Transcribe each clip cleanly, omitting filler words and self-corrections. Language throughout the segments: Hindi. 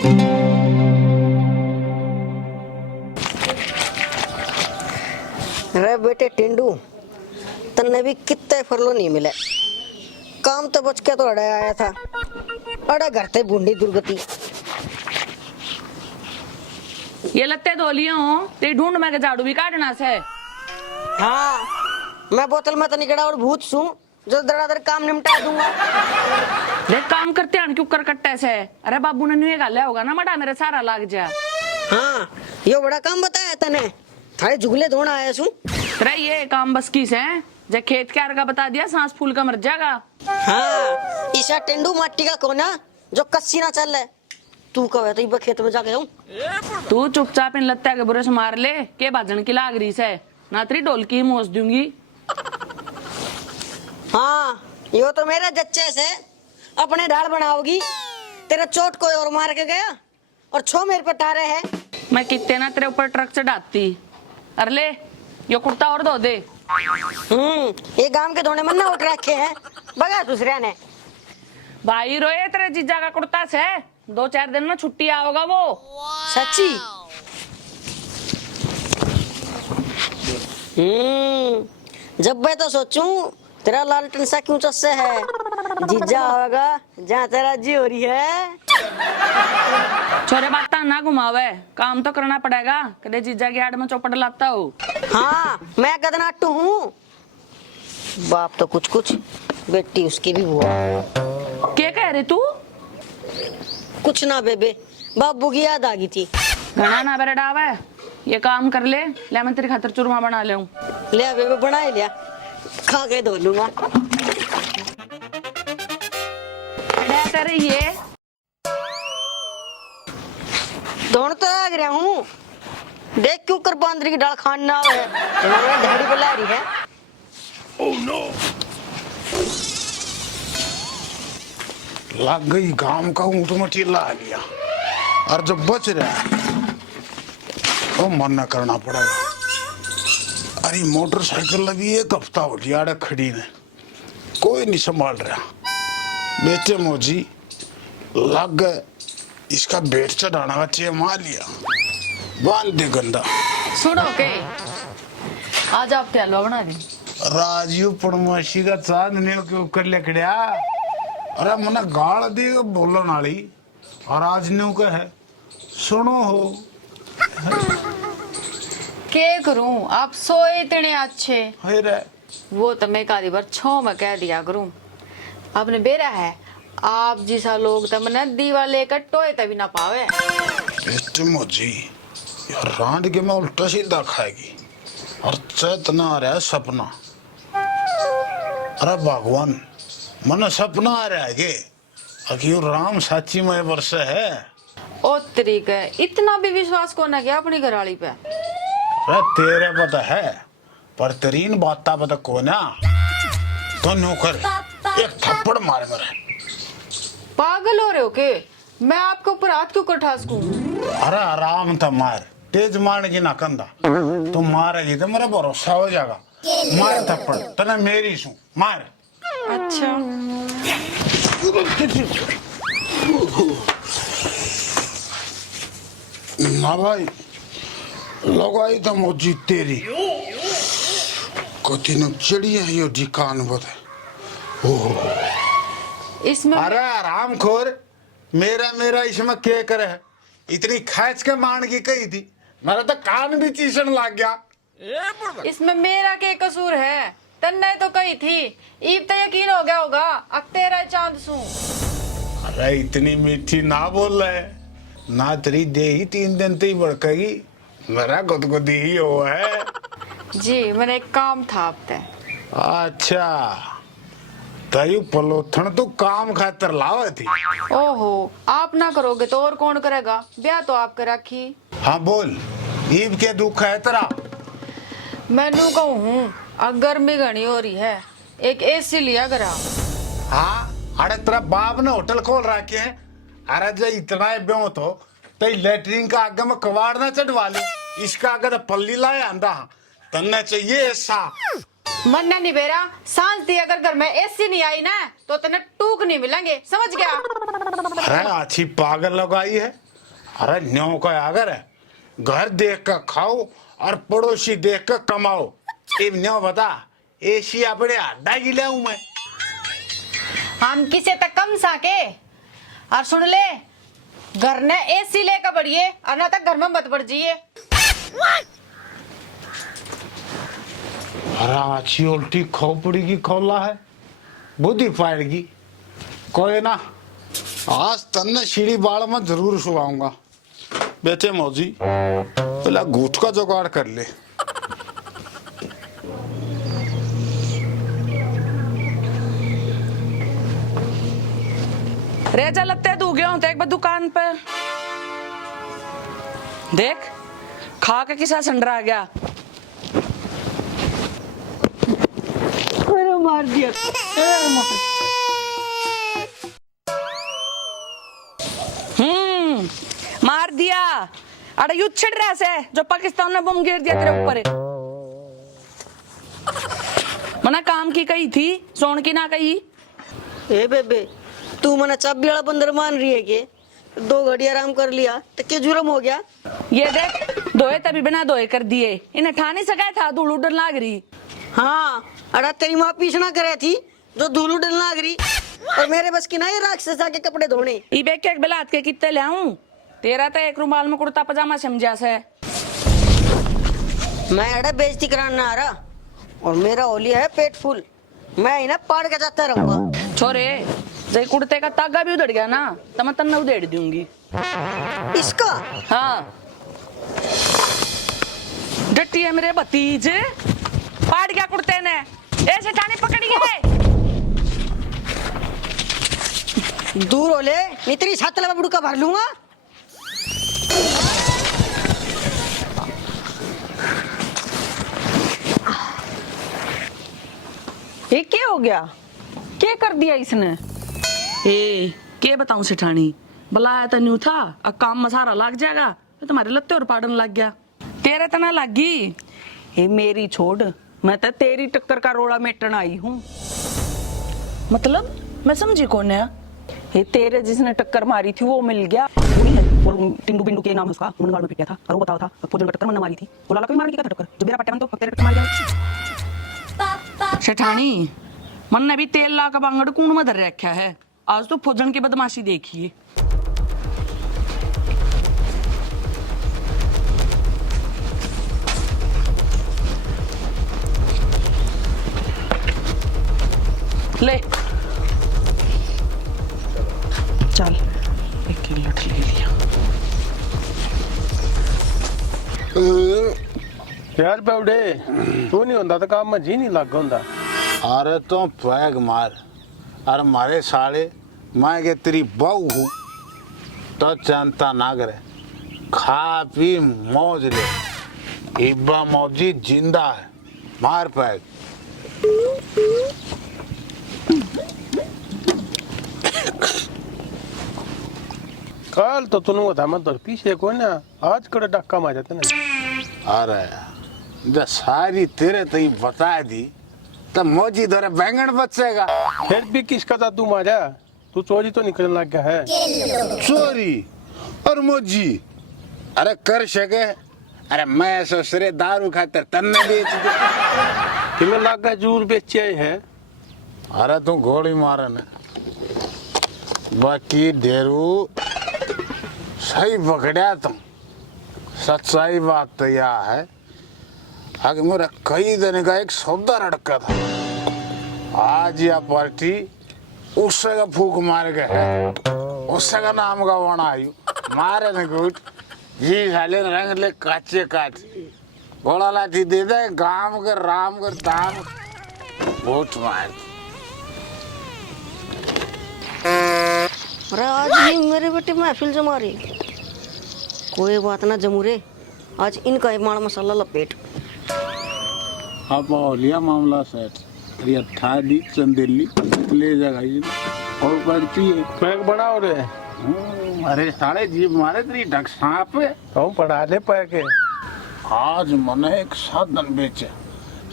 रे बेटे टिंडू, तन्ने भी कितने फरलो नहीं मिले। काम तो बच के तो अड़े आया था, अड़े घर ते बूंदी दुर्गति। ये लत्ते धो लिए हो ते ढूंढ में के झाड़ू भी काटना से। हाँ, मैं बोतल में तो निकला और भूत सू जो दरादर काम निपटा दूंगा। देख काम करते हैं क्यों कर कट्टे से। अरे बाबू ने न्यू गाले होगा ना मटा मेरे सारा लाग जा। हाँ, ये बड़ा काम बताया तने, थारे जुगले धोना आया सू। अरे ये काम बस की से जब खेत के आर का बता दिया सांस फूल का मर जाएगा। हाँ, ईशा टिंडू माटी का कोना जो कस्सी ना चल रहा। तू कहे तो खेत में जाके जाऊं। तू चुपचाप इन लत्ते के बुरे से मार ले के भाजन की लाग रही से ना तेरी ढोल की मोच दूंगी। हाँ, यो तो मेरा जच्चे से अपने ढाल बनाओगी। तेरा चोट कोई और मार के गया और छो मेरे पे तारे है। मैं कितने ना तेरे ऊपर ट्रक चढ़ाती। अरे ले यो कुर्ता और धो दे। ये गांव के धोने मन ना उठ रखे हैं, बगा दूसरे ने। भाई रोए तेरे जीजा का कुर्ता से 2-4 दिन में छुट्टी आओगा वो। सच्ची? जब मैं तो सोचूं तेरा लालटन सा क्यों चस्से है। जीजा आवेगा जहाँ तेरा जी हो रही है। छोरे बात ना घुमावे, काम तो करना पड़ेगा। कदे जीजा की आड़ में चौपट लाता हो। हाँ, मैं गदनाटू हूँ। बाप तो कुछ कुछ, बेटी उसकी भी हुआ। क्या कह रही तू? कुछ ना बेबे, बाबू की याद आ गई थी। घना ना बेरे डावे, ये काम कर ले मैं तेरी खातिर चूरमा बना ले। ले बेबे बना ही लिया, खा के धो लूंगा। तेरे ये धोन तो आ गया हूँ। देख क्यों कर बांदरी की डाल खाना है, धड़ी बुला रही है। Oh no! लग गई गांव का ऊँट मचीला आ गया और जब बच रहा तो मना करना पड़ेगा। अरे मोटरसाइकिल लगी 1 हफ्ता हो गया अरे खड़ी ने, कोई नहीं संभाल रहा। बेटे मोजी लग गए, इसका बेट चढ़ाना का चे मार लिया, बांध दे गंदा। सुनो के आज आप हलवा बना रही। राजीव पड़माशी का चांद ने क्यों कर ले कड़िया। अरे मने गाल दे बोलन वाली और आज न्यू का है सुनो हो। के करूं आप सोए इतने अच्छे। है रे वो तो मैं कादी बार छो में कह दिया करूं। आपने बेरा है आप जैसा लोग तो मने दीवा लेकर टोए तभी ना पावे। बेटे मोजी यार रांड के में उल्टा सीधा खाएगी और चेतना आ रहा है सपना। अरे भगवान मन सपना आ रहा है कि अक्यों राम साची में वर्ष है। ओ तरीका इतना भी विश्वास को ना गया अपनी घरवाली पे। अरे तेरे पता है पर तरीन बाता पता को ना तो नौकर एक थप्पड़ मारे मरे। पागल हो रहे हो के? मैं आपके ऊपर हाथ क्यों कर ठास दूं? अरे आराम था मार, तेज मारने की ना कंधा। तुम मारेगी तो मेरा भरोसा हो जाएगा। मार थप्पड़ तने मेरी सू मार। अच्छा ना भाई लगाई तो मोजी तेरी कति न चिड़िया यो जी कान बता। इसमें अरे आराम खोर मेरा मेरा इसमें क्या करे है। इतनी खैच के मान की कही थी मेरा तो कान भी चीसने लग गया। इसमें मेरा क्या कसूर है? तन्ने तो कही थी ईब तो यकीन हो गया होगा अब तेरा चांद सू। अरे इतनी मीठी ना बोल रहे ना तेरी दे ही 3 दिन तो ही बढ़केगी। मेरा गुदगुदी ही हो है। जी मैंने एक काम था आप ते। अच्छा तयू पलोथन तो काम खातर लावा थी। ओहो आप ना करोगे तो और कौन करेगा? ब्याह तो आप कर रखी। हाँ बोल ईब के दुख है तेरा। मैनू कहूँ हूँ अब गर्मी घनी हो रही है एक एसी लिया करा। हाँ अरे तेरा बाप ने होटल खोल रखे हैं। अरे जो इतना ब्यो तो लेटरिन का आगे में कबाड़ ना चढ़वा ले, इसका आगे तो पल्ली लाया आंदा तन्ने चाहिए ऐसा। मन्ना नहीं बेरा सांस दी अगर घर में एसी नहीं आई ना तो तने टूक नहीं मिलेंगे समझ गया। अरे अच्छी पागल लगाई है अरे न्यों का अगर है घर देख कर खाओ और पड़ोसी देख कर कमाओ। अब न्यों बता एसी अपने अड्डा की ले मैं। हम किसे तक कम साके और सुन ले, घर ने एसी लेकर बढ़िए और ना तक घर में मत बढ़ जाइए। अरे अच्छी उल्टी खोपड़ी की खोला है बुद्धि पाएगी कोई ना। आज तन्ने सीढ़ी बाड़ में जरूर सुवाऊंगा। बेटे मौजी पहला घूट का जुगाड़ कर ले। रेजा लगते तू गया हूं एक बार दुकान पर देख खा के किसा संडरा आ गया। अरे मार दिया। मार दिया। अरे युद्ध छिड़ रहा है जो पाकिस्तान ने बम गिर दिया तेरे ऊपर। मना काम की कही थी सोन की ना कही। ए बेबे तू मना चाबी वाला बंदर मान रही है के 2 घड़ी आराम कर लिया तो क्या जुर्म हो गया। ये देख दोए तभी बिना दोए कर दिए इन्हें ठा नहीं सका था धूल उड़न लाग रही। हाँ अरे तेरी माँ पीछना करे थी जो धूल उड़न लाग रही और मेरे बस की ना ये राक्षस आके कपड़े धोने। इबे के बिलात के कितने ले आऊं तेरा तो एक रुमाल में कुर्ता पजामा समझा से। मैं अड़ा बेइज्जती कराना आ रहा और मेरा होली है पेट फुल। मैं इन्हें पाड़ के जाता रहूंगा। छोरे जय कुर्ते का तागा भी उधड़ गया ना तो मैं तन्ने उधेड़ दूंगी। इसका हाँ डटी है मेरे भतीज पाड़ गया कुर्ते ने ऐसे ठानी पकड़ी है। दूर हो ले इतनी छातला में बुड़का भर लूंगा। ये क्या हो गया क्या कर दिया इसने। ए क्या बताऊं सेठानी बुलाया तो न्यू था अब काम मसारा लग जाएगा तो तुम्हारे लत्ते और पाड़न लग गया। तेरे तना लग गई ये मेरी छोड़ मैं तो तेरी टक्कर का रोड़ा मेटन आई हूँ। मतलब मैं समझी कौन है। ये तेरे जिसने टक्कर मारी थी वो मिल गया वही है वो टिंडू पिंडू के नाम है उसका मुंडगाड़ में पिट गया था और वो बताओ था फौजन का टक्कर मैंने मारी थी तो लाला कोई मार गया था टक्कर जो मेरा पट्टे मन तो तेरे टक्कर मार गया। सेठानी मन ने भी तेल ला का बांगड़ कूण में धर रखा है आज तो फौजन की बदमाशी देखिए। ले चल एक किलो ले लिया। यार बेवड़े तू नहीं होता तो काम में जी नहीं लग होता। अरे तो पैग मार अरे मारे साले मैं के तेरी बहू हूँ तो चिंता ना करे खा पी मौज ले। इब्बा मौजी जिंदा है मार पैग। कल तो तूने होता मैं तो पीछे को ना आज कड़े डक्का मार जाते ना। अरे जब सारी तेरे तई बता दी तब मौजी दरे बैंगन बचेगा। फिर भी किसका था तू माजा तू चोरी तो निकलने लग गया है। चोरी और मौजी अरे कर सके। अरे मैं ससुरे दारू खातर तन्ने बेच दे। तुम्हें लग गया जूर बेचे है। अरे तू गोली मारे न बाकी डेरू सही पकड़ा तुम। सच्चाई बात तो यह है आगे मेरा कई दिन का एक सौदा लड़का था आज यह पार्टी उससे का फूक मार के है उससे का नाम का वना आयु मारे न गुट जी साले रंग ले काचे काट गोला लाठी दे दे गाम कर राम कर दाम वोट मार। अरे आज ही मेरे बेटे महफिल जमा रही। कोई बात ना जमूरे आज इनका माड़ मसाला लपेट। हाँ लिया मामला सेट ये ठाडी चंदेली ले जाएगा ये और बढ़ती है पैक बढ़ाओ रे। अरे साले जी मारे तेरी ढक सांप है हम पढ़ा ले पैक है। आज मने एक साधन बेचे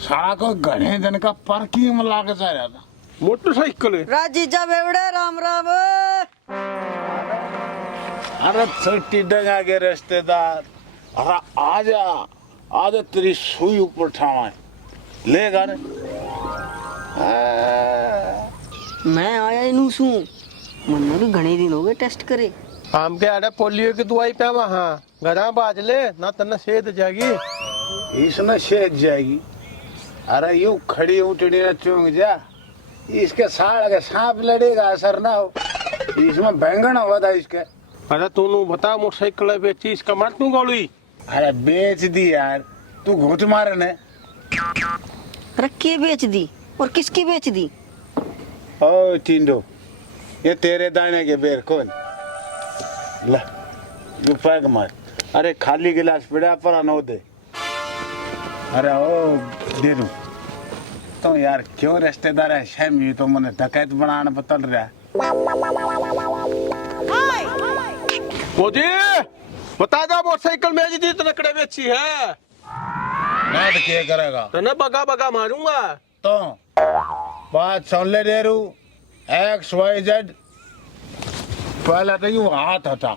सारा को घने दिन का पार्किंग में लाके जा रहा था मोटरसाइकिल है। राजीजा बेवड़े राम राम। अरे छोटी डंगा के रिश्तेदार, अरे आजा आजा तेरी सुई ऊपर ठावा ले घर। मैं आया इनू सू मन्ने भी घणे दिन हो गए टेस्ट करे। आम के आड़े पोलियो की दवाई पे वहाँ घरा बाज ले ना तन्ने सेहत जागी। इसमें सेहत जाएगी। अरे यूं खड़ी उठड़ी न चूंग जा, इसके साड़ के सांप लड़ेगा असर ना हो। इसमें बैंगन हुआ था इसके। अरे तूने बता मोटरसाइकिल बेची इसका मार तू गोली। अरे बेच दी यार, तू घूट मारे ने। अरे के बेच दी और किसकी बेच दी? ओ टिंडो, ये तेरे दाने के बेर कौन ला यू पैक मार। अरे खाली गिलास पड़ा पर नो दे। अरे ओ दे दूं तो यार क्यों रिश्तेदार है शैम, ये तो मैंने डकैत बनाना बतल रहा है। मोदी बता दो मोटरसाइकिल में जी तनकड़े बेची है। मैं तो क्या करेगा तने बगा बगा मारूंगा। तो बात सुन ले डेरू, XYZ। पहले तो यूं हाथ हटा,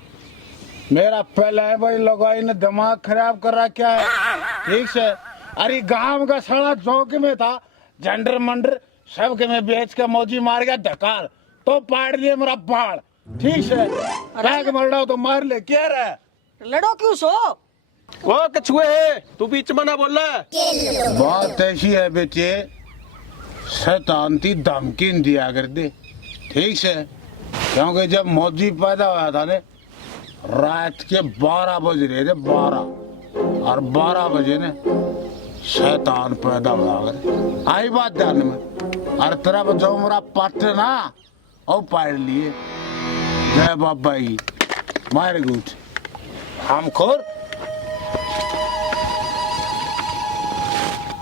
मेरा पहले है भाई लगाई ने दिमाग खराब कर रहा क्या है, ठीक से। अरे गांव का सड़ा चौक में था, झंडर मंडर सब के मैं बेच के मौजी मार गया ढकार, तो पाड़ दिए मेरा बाढ़, ठीक से। बैग मर रहा हो तो मार ले, क्या रहा लड़ो क्यों सो? वो कछुए है तू बीच में ना बोल रहा। बात ऐसी है बेटे, शैतानती धमकी दिया कर दे, ठीक से। क्योंकि जब मौजी पैदा हुआ था ने रात के 12 बज रहे थे 12, और 12 बजे ने शैतान पैदा हुआ कर। आई बात ध्यान में। हर तरफ जो मेरा पट ना और पाड़ लिए। जय बाबा की मार गुट हम खोर।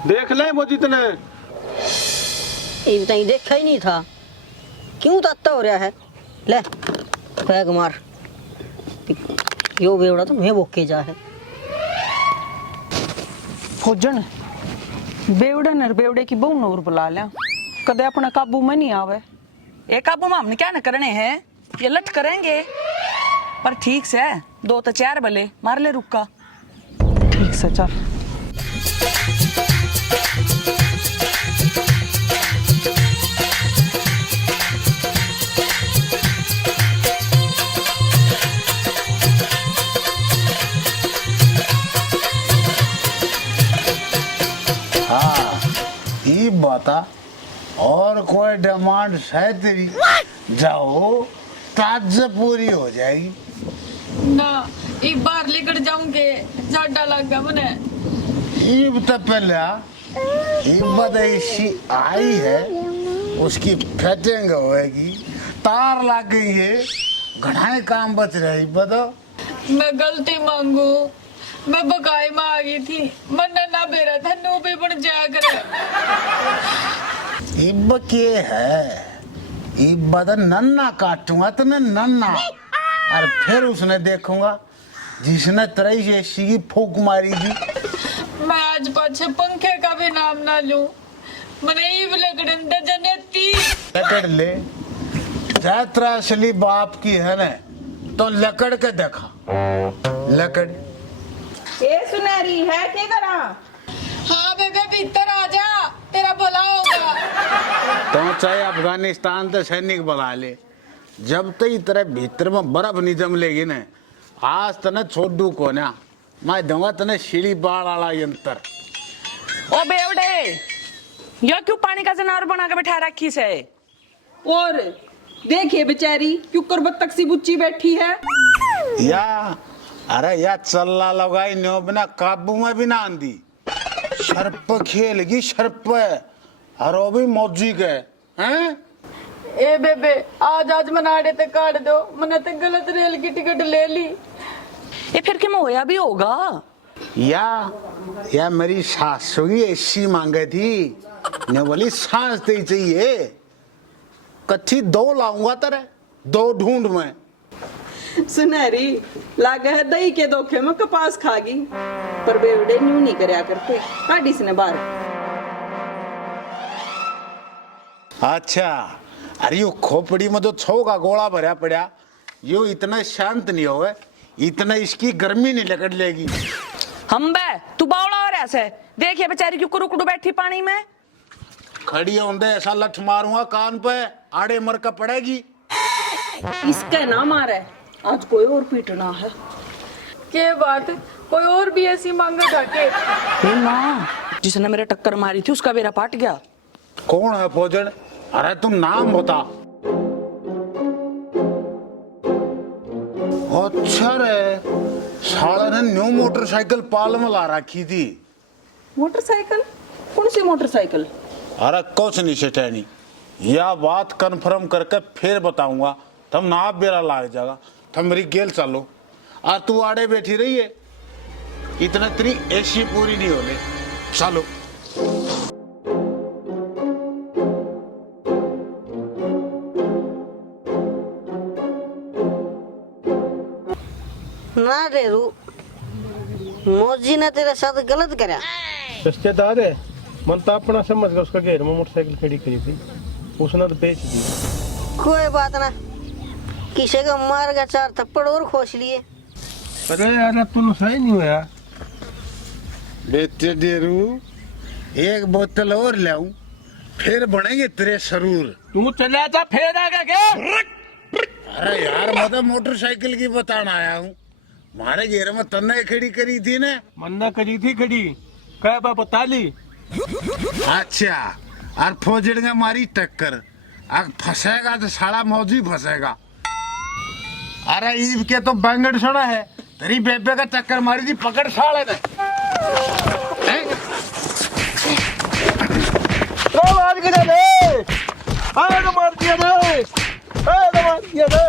देख ले मोदी तने ये बताई देखा ही नहीं था, क्यों ताता हो रहा है? ले पैग मार, यो बेवड़ा तो मैं बोके जा है। फौजन बेवड़े नर बेवड़े की बहु नूर बुला लिया, कदे अपना काबू में नहीं आवे। एक काबू में हमने क्या न करने हैं, ये लट करेंगे पर ठीक से 2 तो 4 भले मार ले रुक्का। ठीक से चल। हाँ ये बता, और कोई डिमांड है तेरी? जाओ ताज पूरी हो जाएगी ना। एक बार लेकर जाऊंगे, जाडा लग गया मने। ईब तो पहले ईब ऐसी आई है, उसकी फिटिंग होएगी, तार लग गई है, घड़ाए काम बच रही। बताओ मैं गलती मांगू, मैं बकाई में आ गई थी, मन ना बेरा था नो भी बन जाया करे। ईब के है, ईब तो नन्ना काटूंगा तो नन्ना, और फिर उसने देखूंगा जिसने तरह से ऐसी की फूक मारी थी। मैं आज पाछे पंखे का भी नाम ना लूं, मने ईब लगड़न दे जनेती। लकड़ ले, यात्रा असली बाप की है ना, तो लकड़ के देखा। लकड़ ए सुनहरी है क्या करा? हाँ बेबे भीतर आ जा, तेरा भला होगा। तो चाहे अफगानिस्तान से सैनिक बुला ले, जब तक तेरे भीतर में बर्फ नहीं जम लेगी ना, आज तने छोड़ू को ना, मैं दूंगा तने सीढ़ी बाढ़ वाला यंत्र। ओ बेवड़े, ये क्यों पानी का जनावर बना के बैठा रखी से? और देखिए बेचारी क्यों कर बत्तख सी बुच्ची बैठी है। या अरे या चल्ला लगाई नो बिना काबू में भी ना आंदी, शर्प खेलेगी शर्प, और वो भी मौजी के हैं। ए बेबे आज मनाड़े ते काट दो, मने ते गलत रेल की टिकट ले ली। ये फिर क्या होया भी होगा? या मेरी सासू की ऐसी मांगे थी, ने बोली सांस दे चाहिए, कच्ची 2 लाऊंगा तेरे, 2 ढूंढ में। सुनहरी लागे है दही के धोखे में कपास खागी, पर बेवड़े न्यू नहीं करया करते, काटी से बाहर। अच्छा, अरे यो खोपड़ी में तो 6 का गोला भरा पड़ा, यो इतना शांत नहीं होगा, इतना इसकी गर्मी नहीं लगड़ लेगी। हम बे तू बावड़ा हो रहा से देखिए बेचारी क्यों कुरुकुरु बैठी पानी में। खड़ी होंदे ऐसा लठ मारूंगा कान पे, आड़े मर का पड़ेगी। इसके ना मारे, आज कोई और पीटना है। के बात, कोई और भी ऐसी मांगेगा के? ना, जिसने मेरे टक्कर मारी थी उसका बेरा पाट गया। कौन है भोजन? अरे तुम नाम बता। अच्छा रे, साला ने न्यू मोटरसाइकिल पाल में ला रखी थी। मोटरसाइकिल? कौन सी मोटरसाइकिल? अरे कुछ नहीं सेठानी, यह बात कंफर्म करके फिर बताऊंगा, तब ना बेरा लाग जाएगा। तब मेरी गेल चलो, और तू आड़े बैठी रही है, इतना तेरी एसी पूरी नहीं होने। चलो ना रेरू, मौजी ने तेरे साथ गलत करा। रिश्तेदार है, मन तो अपना समझ कर उसका घेर में मोटरसाइकिल खड़ी करी थी, उसने तो बेच दी। कोई बात ना, किसी को मार का 4 थप्पड़ और खोस लिए। अरे यार तू सही नहीं हुआ। बेटे डेरू, एक बोतल और लाऊं, फिर बनेंगे तेरे सरूर। तू चला जा फिर आगे क्या? अरे यार मैं तो मोटरसाइकिल की बताना आया हूँ, हमारे घेर में तन्ने खड़ी करी थी ना। मन्ना करी थी खड़ी, क्या बात बता ली? अच्छा, और फौजड़ियां मारी टक्कर, अब फंसेगा तो साला मौजी फंसेगा। अरे ईब के तो बैंगड़ सुना है, तेरी बेबे का टक्कर मारी थी, पकड़ साले ने। मार के दे, तो मार दिया दे, तो मार दिया दे।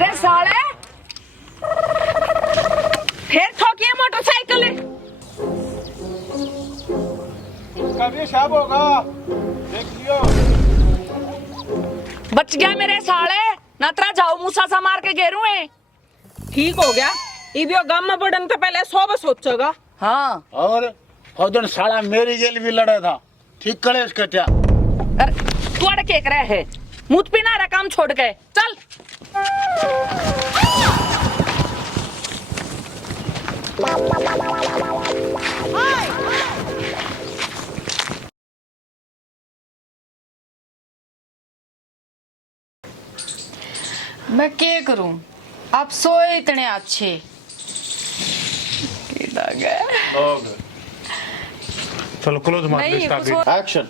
रे साले, फिर ठोकिए मोटरसाइकिल। कभी शाब होगा, देख लियो। बच गया मेरे साले, नतरा जाओ मूसा सा मार के घेरू है। ठीक हो गया, इबियो गांव में पड़न तो पहले 100 बार सोचेगा। हाँ, और फौजन साला मेरी जेल भी लड़ा था, ठीक करे इसका क्या? अरे तू अड़ केक रहा है, मुझ पे ना रहा काम छोड़ के चल। मैं क्या करूं, आप सोए इतने अच्छे। चलो क्लोज मार नहीं, दे कुछ स्टार्ट। और- एक्शन।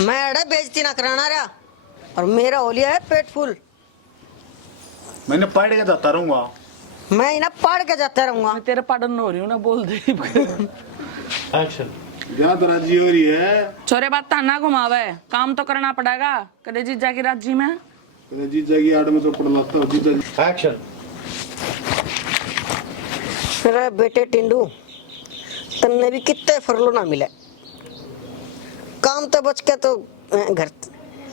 मैं अड़े बेइज्जती ना कराना रहा, और मेरा होलिया है पेट फुल। मैंने पढ़ के जाता रहूंगा। मैं इन्हें पढ़ के जाता रहूंगा। मैं तेरे पढ़न हो रही हूँ ना, बोल दे। एक्शन। याद राजी हो रही है, छोरे बात ना घुमावे, काम तो करना पड़ेगा। कदे जीजा की राजी में जीजा की आड़ में तो पड़ लाता हूँ जीजा। एक्शन। मेरे बेटे टिंडू, तन्ने भी कितने फरलो ना मिले, काम तो बच के तो घर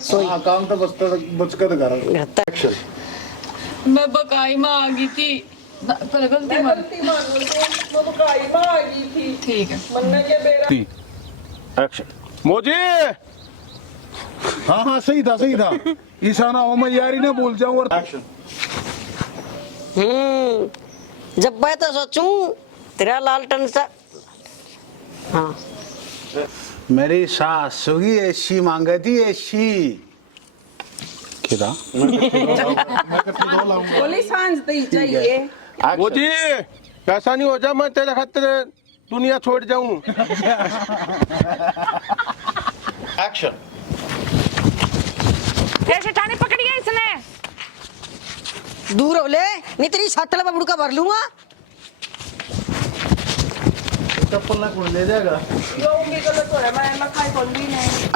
सोई। हाँ, काम तो बच कर घर। घर तक। एक्शन। मैं बकाई में आ गई थी, पहले गलती मान। ठीक है। एक्शन। मोजी, हाँ हाँ सही था ईशाना हो, मैं यारी ना भूल जाऊं। और एक्शन। जब मैं तो सोचूं तेरा लालटन सा। हाँ, मेरी सास सुगी ऐसी मांगे थी, ऐसी किदा बोली सांझ दी चाहिए। मोजी ऐसा नहीं हो जा, मैं तेरे खातिर दुनिया छोड़ जाऊं। एक्शन। ऐसे ठानी पकड़ी है इसने। दूर हो ले, नहीं तेरी सातल में बुड़का भर लूंगा। चप्पल ना कौन ले जाएगा?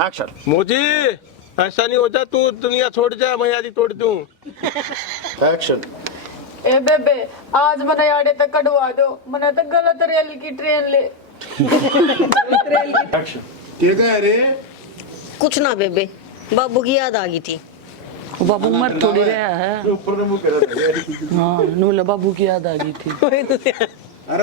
एक्शन। मोजी ऐसा नहीं हो जा, तू दुनिया छोड़ जा, मैं यारी तोड़ दूं। एक्शन। ए बेबे, आज मने याडे तक कटवा दो, मने तो गलत रेल की ट्रेन ले। एक्शन। क्या कह रे? कुछ ना बेबे, बाबू की याद आ गई थी। बाबू मर थोड़ी रहा है। ऊपर ने मुंह करा। हाँ, नूला बाबू की याद आ गई थी।